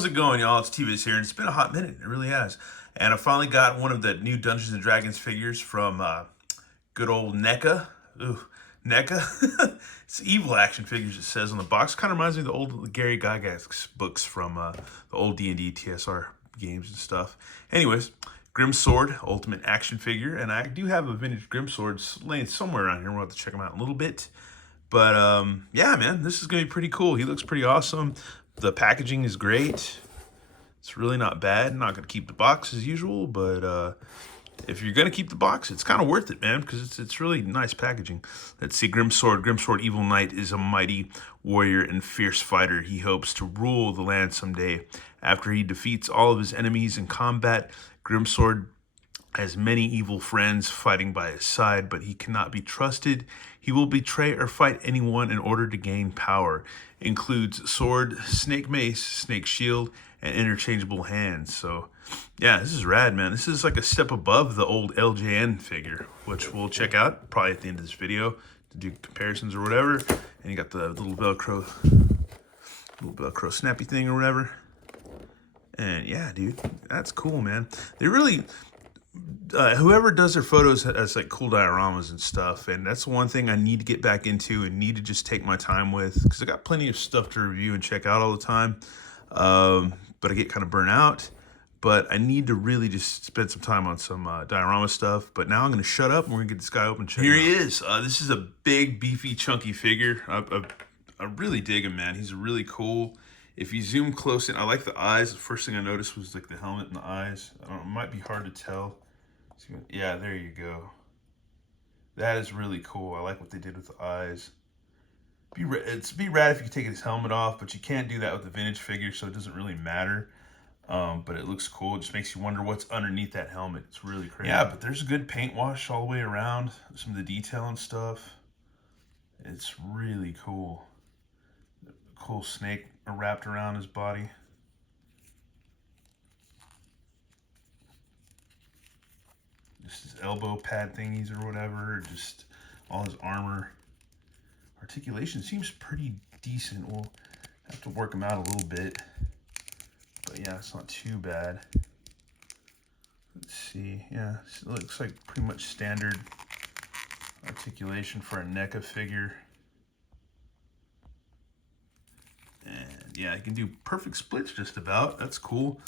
How's it going, y'all? It's T-Viz here, and it's been a hot minute. It really has. And I finally got one of the new Dungeons and Dragons figures from good old Neca. Ooh, Neca. It's evil action figures, it says on the box. Kind of reminds me of the old Gary Gygax books from the old D&D TSR games and stuff. Anyways, Grimsword, ultimate action figure. And I do have a vintage Grimsword laying somewhere around here. We'll have to check them out in a little bit. But yeah, man, this is going to be pretty cool. He looks pretty awesome. The packaging is great. It's really not bad. Not going to keep the box as usual, but if you're going to keep the box, it's kind of worth it, man, because it's really nice packaging. Let's see, Grimsword. Grimsword Evil Knight is a mighty warrior and fierce fighter. He hopes to rule the land someday. After he defeats all of his enemies in combat, Grimsword has many evil friends fighting by his side, but he cannot be trusted. He will betray or fight anyone in order to gain power. Includes sword, snake mace, snake shield, and interchangeable hands. So, yeah, this is rad, man. This is like a step above the old LJN figure, which we'll check out probably at the end of this video to do comparisons or whatever. And you got the little Velcro snappy thing or whatever. And yeah, dude, that's cool, man. They really... whoever does their photos has like cool dioramas and stuff, and that's one thing I need to get back into and need to just take my time with, because I got plenty of stuff to review and check out all the time, but I get kind of burnt out. But I need to really just spend some time on some diorama stuff. But now I'm going to shut up and we're going to get this guy open. Here he is. This is a big, beefy, chunky figure. I really dig him, man. He's really cool. If you zoom close in, I like the eyes. The first thing I noticed was like the helmet and the eyes. I don't know, it might be hard to tell. Yeah, there you go. That is really cool. I like what they did with the eyes. It'd be rad if you could take his helmet off, but you can't do that with the vintage figure, so it doesn't really matter. But it looks cool. It just makes you wonder what's underneath that helmet. It's really crazy. Yeah, but there's a good paint wash all the way around. Some of the detail and stuff. It's really cool. Cool snake wrapped around his body. Just his elbow pad thingies or whatever. Just all his armor. Articulation seems pretty decent. We'll have to work him out a little bit. But yeah, it's not too bad. Let's see. Yeah, it looks like pretty much standard articulation for a Neca figure. And yeah, you can do perfect splits just about. That's cool.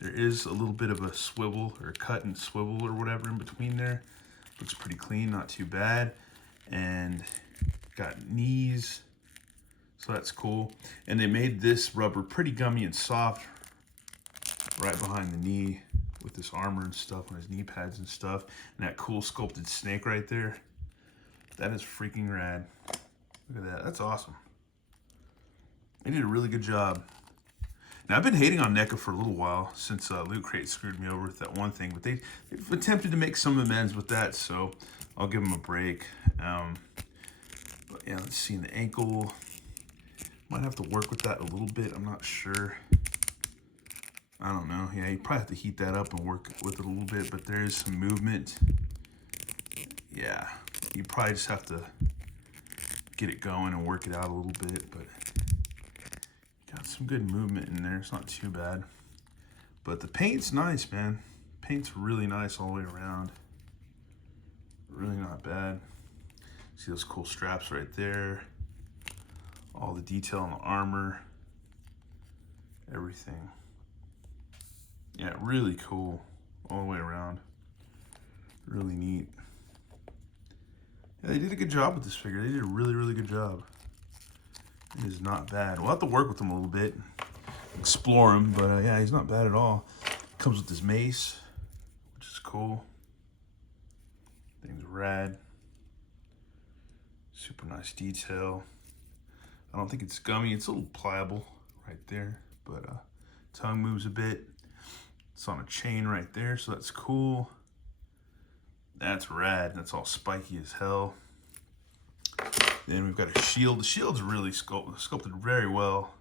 There is a little bit of a swivel or cut and swivel or whatever in between there. Looks pretty clean, not too bad. And got knees, so that's cool. And they made this rubber pretty gummy and soft right behind the knee with this armor and stuff on his knee pads and stuff. And that cool sculpted snake right there. That is freaking rad. Look at that, that's awesome. They did a really good job. Now, I've been hating on Neca for a little while since Loot Crate screwed me over with that one thing, but they've attempted to make some amends with that, so I'll give them a break. But yeah, let's see, the ankle. Might have to work with that a little bit, I'm not sure. I don't know. Yeah, you probably have to heat that up and work with it a little bit, but there is some movement. Yeah, you probably just have to get it going and work it out a little bit, but got some good movement in there. It's not too bad. But the paint's nice, man. Paint's really nice all the way around. Really not bad. See those cool straps right there. All the detail on the armor. Everything. Yeah, really cool all the way around. Really neat. Yeah, they did a good job with this figure. They did a really, really good job. It is not bad. We'll have to work with him a little bit, explore him, but yeah, he's not bad at all. Comes with his mace, which is cool. Thing's rad. Super nice detail. I don't think it's gummy. It's a little pliable right there, but tongue moves a bit. It's on a chain right there, so that's cool. That's rad. That's all spiky as hell. Then we've got a shield. The shield's really sculpted very well.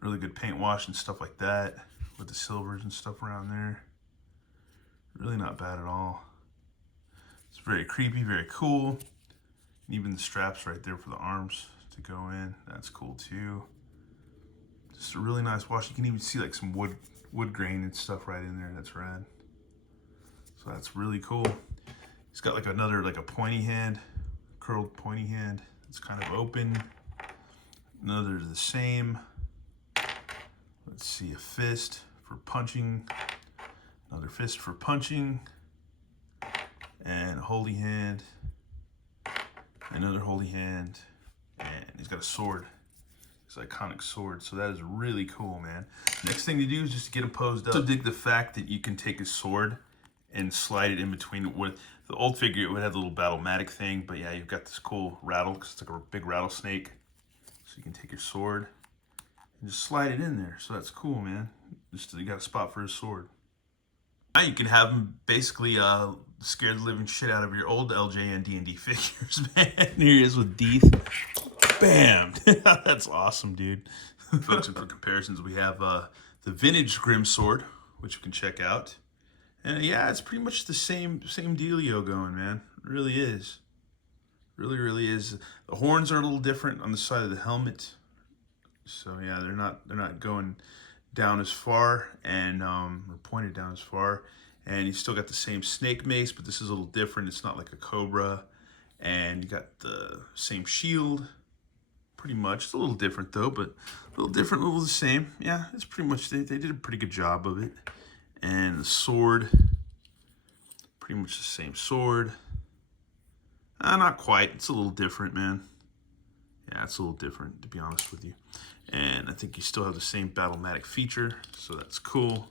Really good paint wash and stuff like that with the silvers and stuff around there. Really not bad at all. It's very creepy, very cool. And even the straps right there for the arms to go in. That's cool too. Just a really nice wash. You can even see like some wood grain and stuff right in there. That's rad. So that's really cool. He's got like another, like a pointy hand, curled pointy hand. It's kind of open. Another the same. Let's see, a fist for punching. Another fist for punching. And a holy hand. Another holy hand. And he's got a sword. His iconic sword. So that is really cool, man. Next thing to do is just to get him posed up. I also dig the fact that you can take his sword and slide it in between. With the old figure, it would have the little battle-matic thing, but yeah, you've got this cool rattle, because it's like a big rattlesnake. So you can take your sword and just slide it in there. So that's cool, man. Just you got a spot for his sword. Now you can have him basically scare the living shit out of your old LJN D&D figures, man. Here he is with Deeth. Bam! That's awesome, dude. Folks, and for comparisons, we have the vintage Grimsword, which you can check out. And yeah, it's pretty much the same dealio going, man. It really is. Really is. The horns are a little different on the side of the helmet. So yeah, they're not going down as far and or pointed down as far. And you still got the same snake mace, but this is a little different. It's not like a cobra. And you got the same shield. Pretty much. It's a little different though, but a little different, a little the same. Yeah, it's pretty much, they did a pretty good job of it. And the sword, pretty much the same sword. Not quite. It's a little different, man. Yeah, it's a little different, to be honest with you. And I think you still have the same battle-matic feature, so that's cool.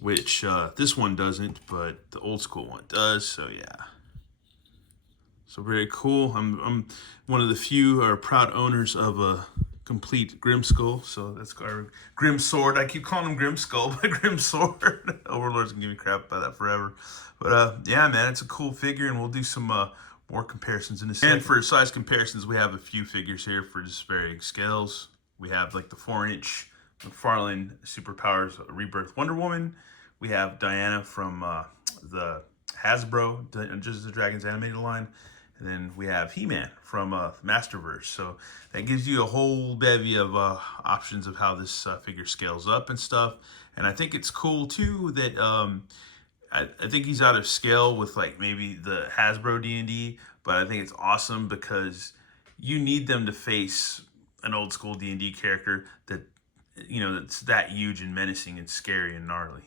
Which this one doesn't, but the old school one does, so yeah. So very cool. I'm one of the few proud owners of a complete Grimskull, so that's our Grimsword. I keep calling him Grimskull, but Grimsword. Overlords can give me crap about that forever. But yeah, man, it's a cool figure, and we'll do some more comparisons in a second. And for size comparisons, we have a few figures here for just varying scales. We have like the 4-inch McFarlane Superpowers Rebirth Wonder Woman. We have Diana from the Hasbro Dungeons & Dragons animated line. And then we have He-Man from Masterverse. So that gives you a whole bevy of options of how this figure scales up and stuff. And I think it's cool too that I think he's out of scale with like maybe the Hasbro D&D, but I think it's awesome because you need them to face an old school D&D character that, you know, that's that huge and menacing and scary and gnarly.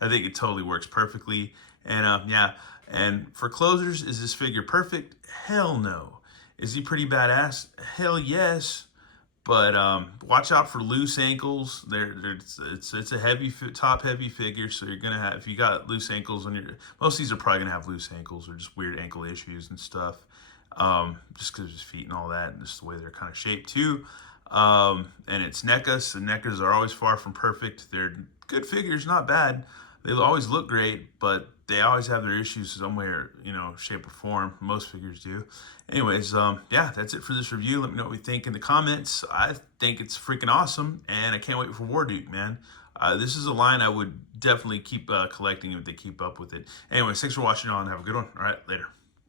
I think it totally works perfectly. And yeah, and for closers, is this figure perfect? Hell no. Is he pretty badass? Hell yes. But watch out for loose ankles. It's a heavy top heavy figure, so you're gonna have, if you got loose ankles on your, most of these are probably gonna have loose ankles or just weird ankle issues and stuff. Just because of his feet and all that, and just the way they're kind of shaped too. And it's Neca, so Necas are always far from perfect. They're good figures, not bad. They always look great, but they always have their issues somewhere, you know, shape or form. Most figures do. Anyways, yeah, that's it for this review. Let me know what you think in the comments. I think it's freaking awesome, and I can't wait for War Duke, man. This is a line I would definitely keep collecting if they keep up with it. Anyways, thanks for watching on. Have a good one. All right, later.